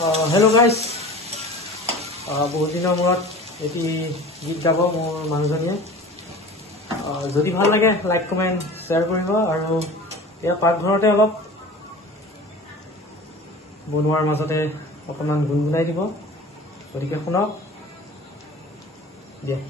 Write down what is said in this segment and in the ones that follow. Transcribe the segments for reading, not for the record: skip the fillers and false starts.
Hello guys, বহুত দিনৰ মূৰত এটি গীত গাব মোৰ মানুহজনীয়ে। যদি ভাল লাগে লাইক কমেন্ট শ্বেয়াৰ কৰিব আৰু এয়া পাকঘৰতে অলপ বনোৱাৰ মাজতে অকণমান গুণগুণাই দিব। গতিকে শুনক দিয়া।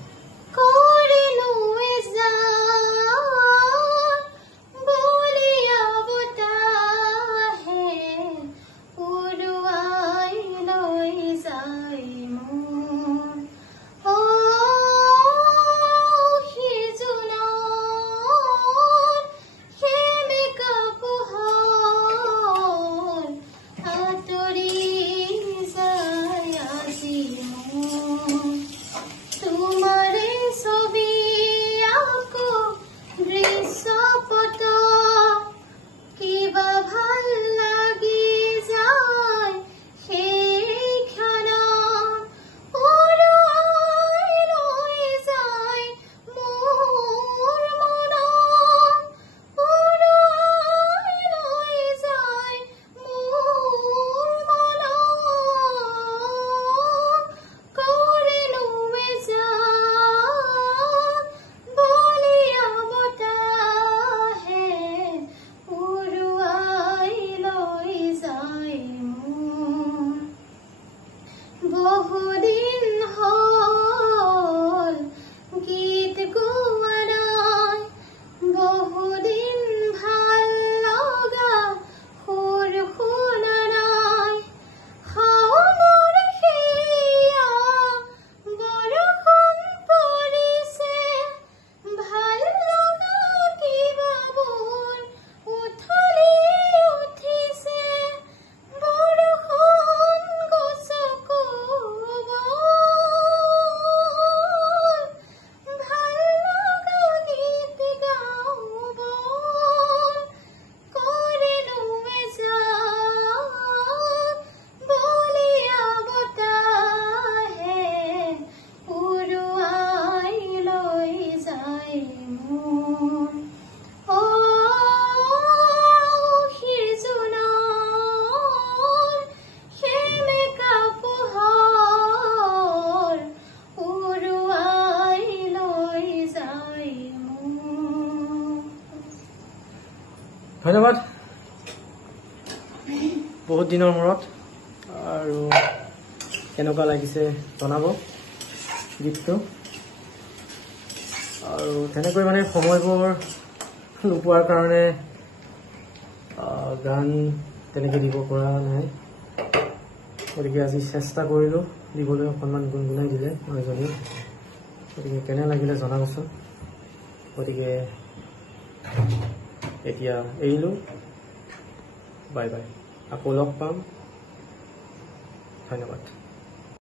ধন্যবাদ বহুত দিনৰ মূৰত আৰু কেনেকুৱা লাগিছে জনাব গীতটো আৰু তেনেকৈ মানে সময়বোৰ নোপোৱাৰ কাৰণে গান তেনেকৈ দিব পৰা নাই। গতিকে আজি চেষ্টা কৰিলোঁ দিবলৈ, অকণমান গুণগুণাই দিলে মানুহজনীয়ে। গতিকে কেনে লাগিলে জনাবচোন। গতিকে এতিয়া এৰিলোঁ, বাই বাই, আকৌ লগ পাম। ধন্যবাদ।